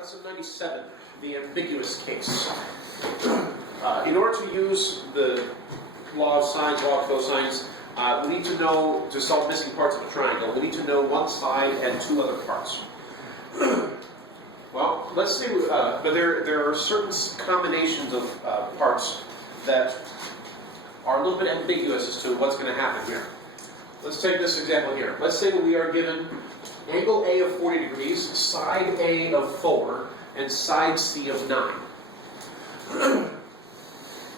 Lesson 97, the ambiguous case. In order to use the law of sines, law of cosines, we need to know, to solve missing parts of a triangle, we need to know one side and two other parts. Well, let's see, but there are certain combinations of parts that are a little bit ambiguous as to what's going to happen here. Let's take this example here. Let's say that we are given angle A of 40 degrees, side A of 4, and side C of 9.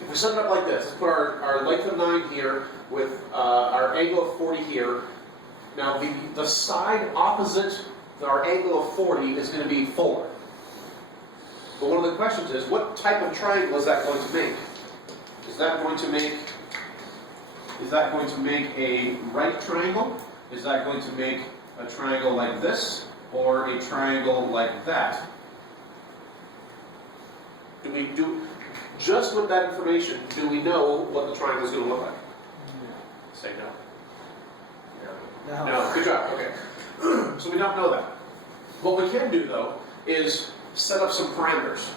If we set it up like this, let's put our length of 9 here with our angle of 40 here. Now the side opposite our angle of 40 is going to be 4. But one of the questions is, what type of triangle is that going to make? Is that going to make a right triangle? Is that going to make a triangle like this, or a triangle like that? Do we do, just with that information, do we know what the triangle is going to look like? No. Say no. No. No. Good job. Okay. So we don't know that. What we can do, though, is set up some parameters.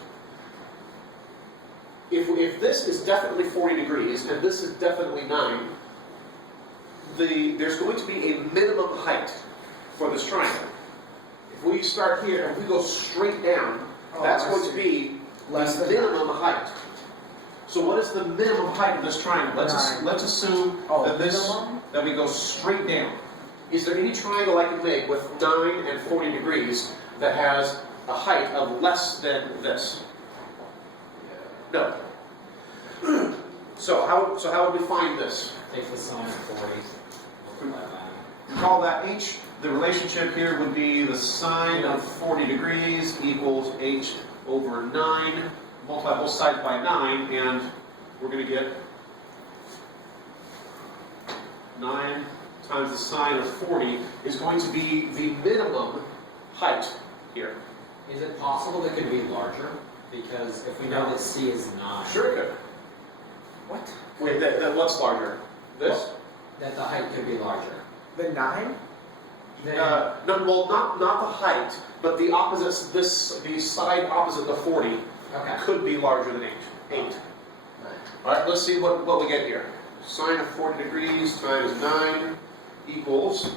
If this is definitely 40 degrees, and this is definitely 9, there's going to be a minimum height for this triangle. If we start here and we go straight down, that's going to be the minimum height. So what is the minimum height of this triangle? Let's assume that we go straight down. Is there any triangle I can make with 9 and 40 degrees that has a height of less than this? No. So how would we find this? Take the sine of 40. Call that h. The relationship here would be the sine of 40 degrees equals h over 9. Multiply both sides by 9, and we're going to get 9 times the sine of 40 is going to be the minimum height here. Is it possible that it could be larger? Because if we know that C is 9. Sure it could. What? Wait, that what's larger? This? That the height could be larger. The 9? No, well, not the height, but the opposite. The side opposite the 40 could be larger than 8. All right, let's see what we get here. Sine of 40 degrees times 9 equals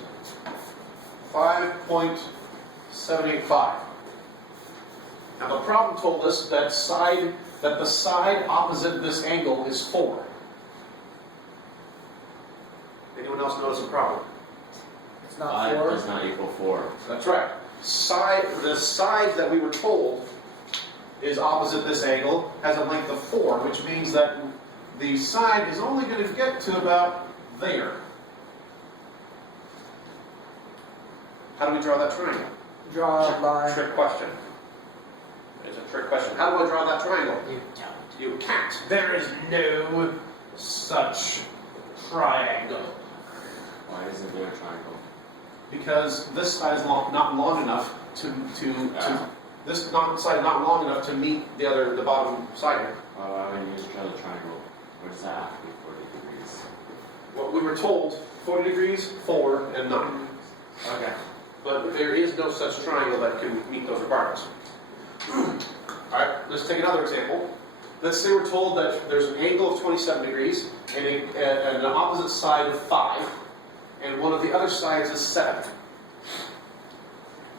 5.785. Now the problem told us that the side opposite this angle is 4. Anyone else notice a problem? It's not 5 4. does not equal 4. That's right. The side that we were told is opposite this angle has a length of 4, which means that the side is only going to get to about there. How do we draw that triangle? Draw a line. Trick question. It's a trick question. How do I draw that triangle? You don't. You can't. There is no such triangle. Why isn't there a triangle? Because this side is not long enough to this side is not long enough to meet the bottom side here. Why would you use the triangle? Or does that have to be 40 degrees? Well, we were told 40 degrees, 4, and 9. Okay. But there is no such triangle that can meet those requirements. Alright, let's take another example. Let's say we're told that there's an angle of 27 degrees and an opposite side of 5, and one of the other sides is 7.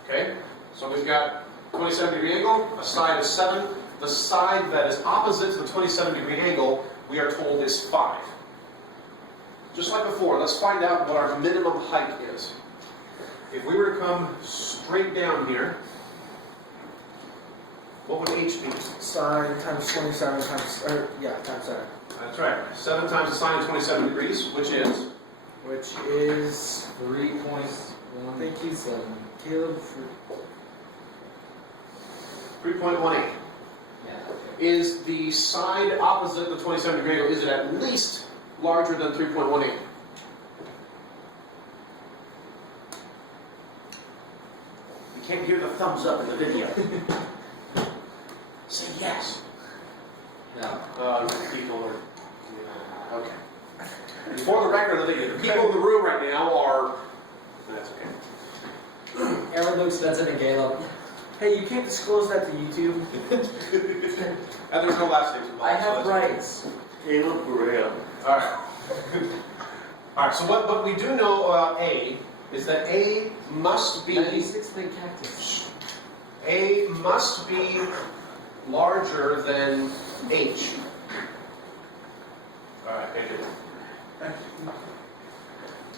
Okay? So we've got 27 degree angle, a side is 7. The side that is opposite to the 27 degree angle, we are told is 5. Just like before, let's find out what our minimum height is. If we were to come straight down here, what would h be? Sine times 27 times, times 7. That's right. 7 times the sine of 27 degrees, which is? Which is 3.1. Thank you, Caleb, for 3.18. Yeah. Is the side opposite the 27 degree angle, is it at least larger than 3.18? You can't hear the thumbs up in the video. Say yes. No. People are... Okay. For the record, the people in the room right now are... That's okay. Aaron looks, that's in a Caleb. Hey, you can't disclose that to YouTube. And there's no last names involved. I so have that's- rights. Caleb Graham. Alright. Alright, so what we do know about A is that A must be 96-bit cactus. A must be larger than H. Alright, thank you.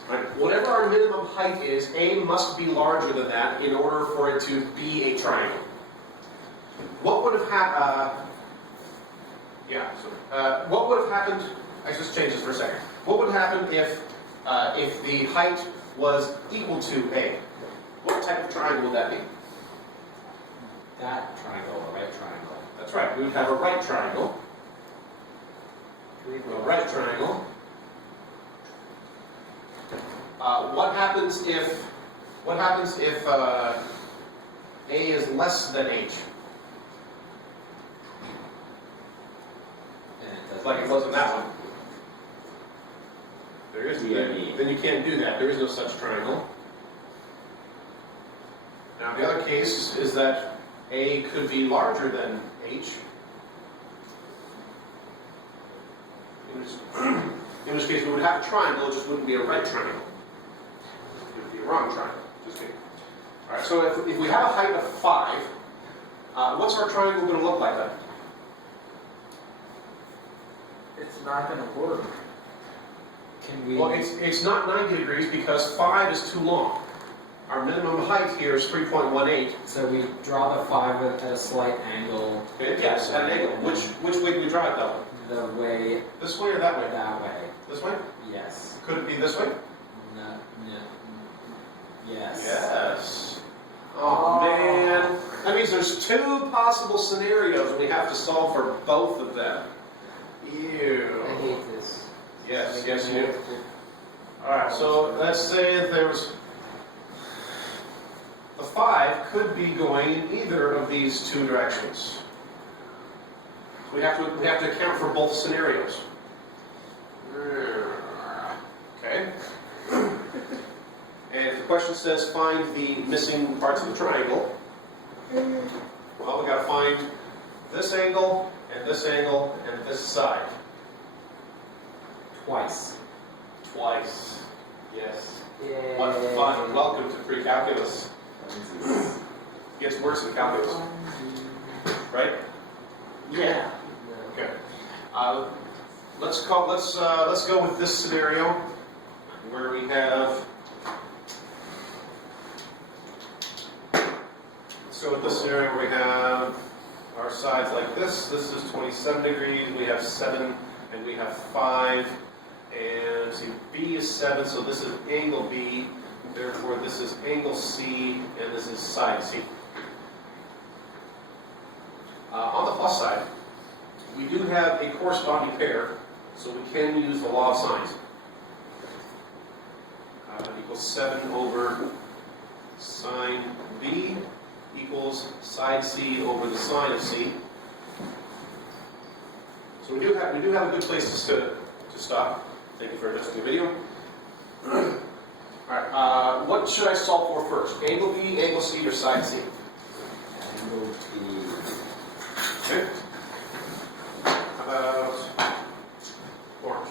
Right, whatever our minimum height is, A must be larger than that in order for it to be a triangle. What would have happened? What would have happened? I just change this for a second. What would happen if the height was equal to A? What type of triangle would that be? That triangle, a right triangle. That's right. We would have a right triangle. A right triangle. What happens if A is less than H? And it does Like it was in that one. There is Yeah. then you can't do that. There is no such triangle. Now the other case is that A could be larger than H. In which case we would have a triangle, it just wouldn't be a right triangle. It would be a wrong triangle. Just kidding. Alright, so if we have a height of 5, what's our triangle going to look like then? It's not gonna work. Can we? Well, it's not 90 degrees because 5 is too long. Our minimum height here is 3.18. So we draw the 5 at a slight angle. Okay, yes, at an angle. Which way do we draw it though? The way This way or that way? that way. This way? Yes. Could it be this way? No. No. Yes. Yes. Oh man. That means there's 2 possible scenarios and we have to solve for both of them. Ew. I hate this. Yes, yes you do. Alright, so let's say if there's the 5 could be going in either of these 2 directions. We have to account for both scenarios. Okay. And if the question says find the missing parts of the triangle, well, we got to find this angle and this side. Twice. Twice. Yes. Yay. What fun. Welcome to pre-calculus. Gets worse in calculus. Right? Yeah. Okay. Let's go with this scenario where we have. Let's go with this scenario where we have our sides like this. This is 27 degrees. We have 7 and we have 5. And see, B is 7, so this is angle B. Therefore, this is angle C, and this is side C. On the plus side, we do have a corresponding pair, so we can use the law of sines. Equals 7 over sine B equals side C over the sine of C. So we do have a good place to stop. Thank you for adjusting the video. Alright, what should I solve for first? Angle B, angle C, or side C? Angle B. Okay. How about orange?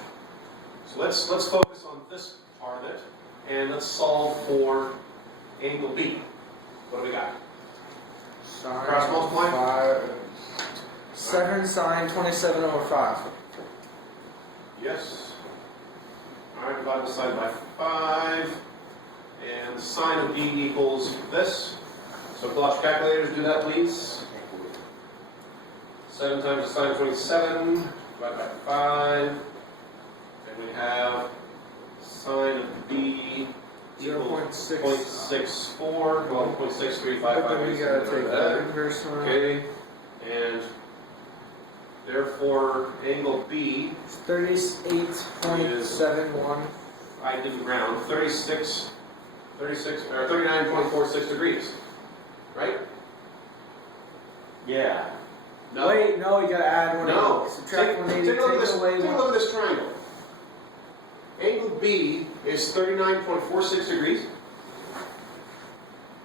So let's focus on this part of it, and let's solve for angle B. What do we got? Sine Cross multiply? 5. 7 sine 27 over 5. Yes. Alright, divide the side by 5. And the sine of B equals this. So pull out your calculators, do that please. 7 times the sine of 27, divided by 5. And we have sine of B equals 0.6. 0.64, well, 0.6355. But then we gotta take the inverse one. Okay, and therefore angle B, It's 38.71. I didn't round, 36 or 39.46 degrees, right? Yeah. No. Wait, no, you gotta add 180. No. Subtract 180, take a look at this, take away take a 1. look at this triangle. Angle B is 39.46 degrees.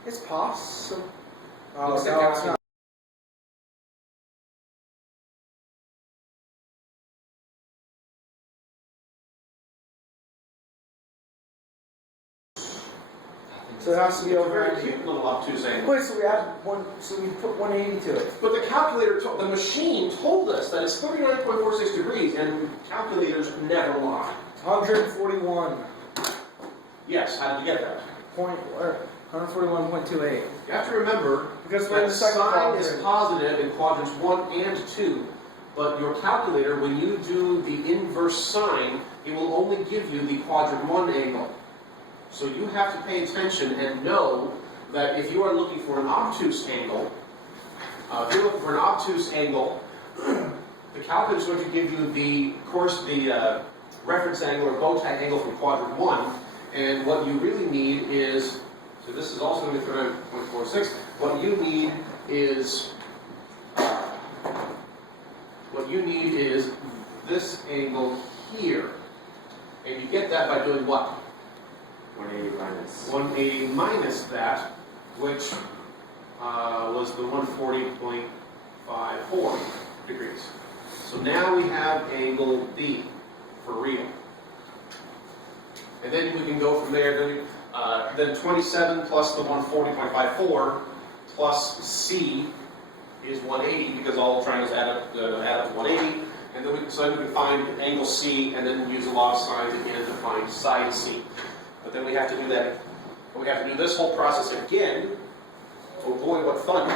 It's possible. Oh, Looks no, like it's not. So it has to be It's a over very 90. cute little obtuse angle. Wait, so we add one, so we put 180 to it. But the calculator, the machine told us that it's 39.46 degrees, and calculators never lie. 141. Yes, how did you get that? Point, or 141.28. You have to remember Because we're in that the second sine is quadrant. positive in quadrants 1 and 2, but your calculator, when you do the inverse sine, it will only give you the quadrant 1 angle. So you have to pay attention and know that if you are looking for an obtuse angle, the calculator is going to give you the reference angle or bow tie angle from quadrant 1, and what you really need is, so this is also going to be 39.46, what you need is this angle here, and you get that by doing what? 180 minus. 180 minus that, which was the 140.54 degrees. So now we have angle B for real. And then we can go from there. Then 27 plus the 140.54 plus C is 180, because all triangles add up to 180. And then we can find angle C and then use a law of sines again to find side C. But then we have to do that. We have to do this whole process again. Oh boy, what fun!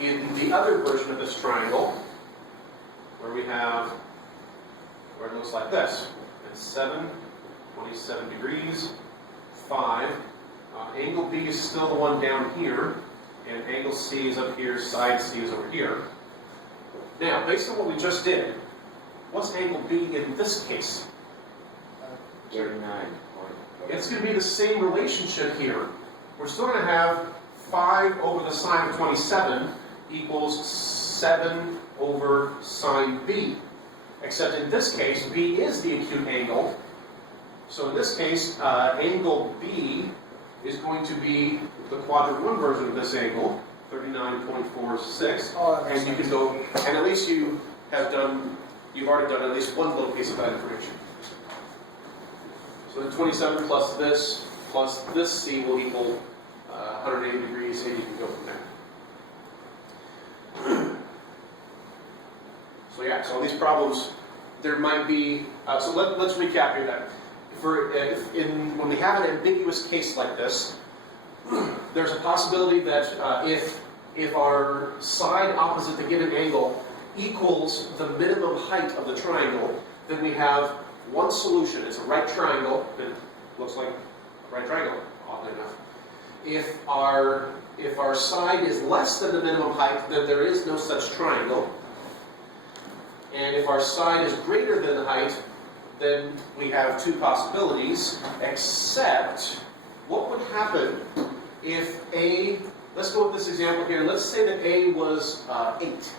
In the other version of this triangle, where it looks like this. It's 27 degrees, 5. Angle B is still the one down here, and angle C is up here, side C is over here. Now, based on what we just did, what's angle B in this case? 39. It's going to be the same relationship here. We're still going to have 5 over the sine of 27 equals 7 over sine B. Except in this case, B is the acute angle. So in this case, angle B is going to be the quadrant 1 version of this angle, 39.46. Oh, And you can go, and at least you've already done at least one little piece of that information. So then 27 plus this C will equal 180 degrees, and you can go from there. So yeah, so these problems, there might be, so let's recap here then. When we have an ambiguous case like this, there's a possibility that if our side opposite the given angle equals the minimum height of the triangle, then we have one solution. It's a right triangle. It looks like a right triangle, oddly enough. If our side is less than the minimum height, then there is no such triangle. And if our side is greater than the height, then we have two possibilities, except what would happen if A, let's go with this example here, let's say that A was 8.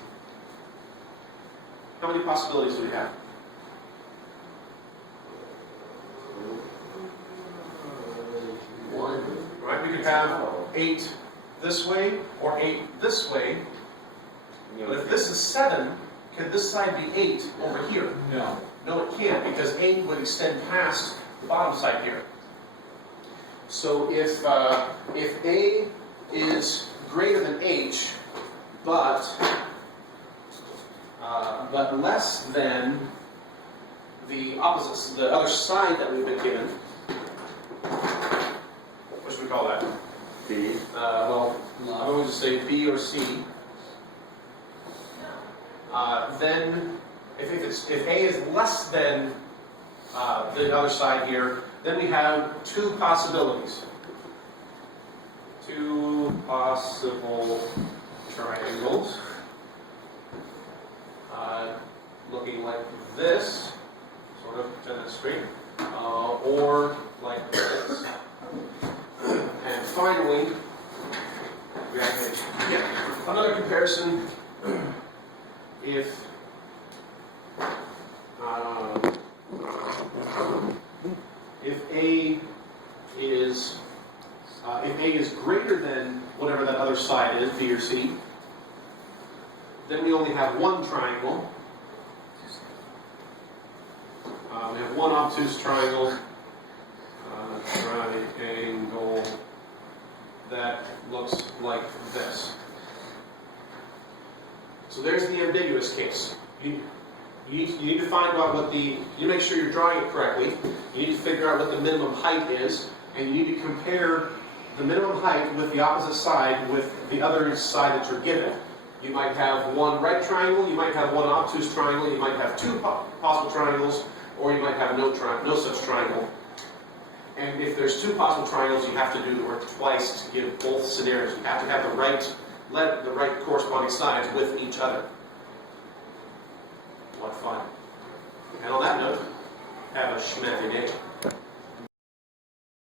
How many possibilities do we have? Right, we could have 8 this way or 8 this way. But if this is 7, can this side be 8 over here? No. No, it can't, because 8 would extend past the bottom side here. So if A is greater than H, but less than the opposite, the other side that we've been given, what should we call that? B. Well, I always just say B or C. Then, if A is less than the other side here, then we have two possibilities. Two possible triangles. Looking like this, sort of pretend it's straight, or like this. And finally, we have another comparison. If A is greater than whatever that other side is, B or C. Then we only have one triangle. We have one obtuse triangle, triangle that looks like this. So there's the ambiguous case. You need to find out what you make sure you're drawing it correctly. You need to figure out what the minimum height is, and you need to compare the minimum height with the opposite side with the other side that you're given. You might have one right triangle, you might have one obtuse triangle, you might have two possible triangles, or you might have no such triangle. And if there's two possible triangles, you have to do the work twice to give both scenarios. You have to have the right corresponding sides with each other. What fun. And on that note, have a schmacky day.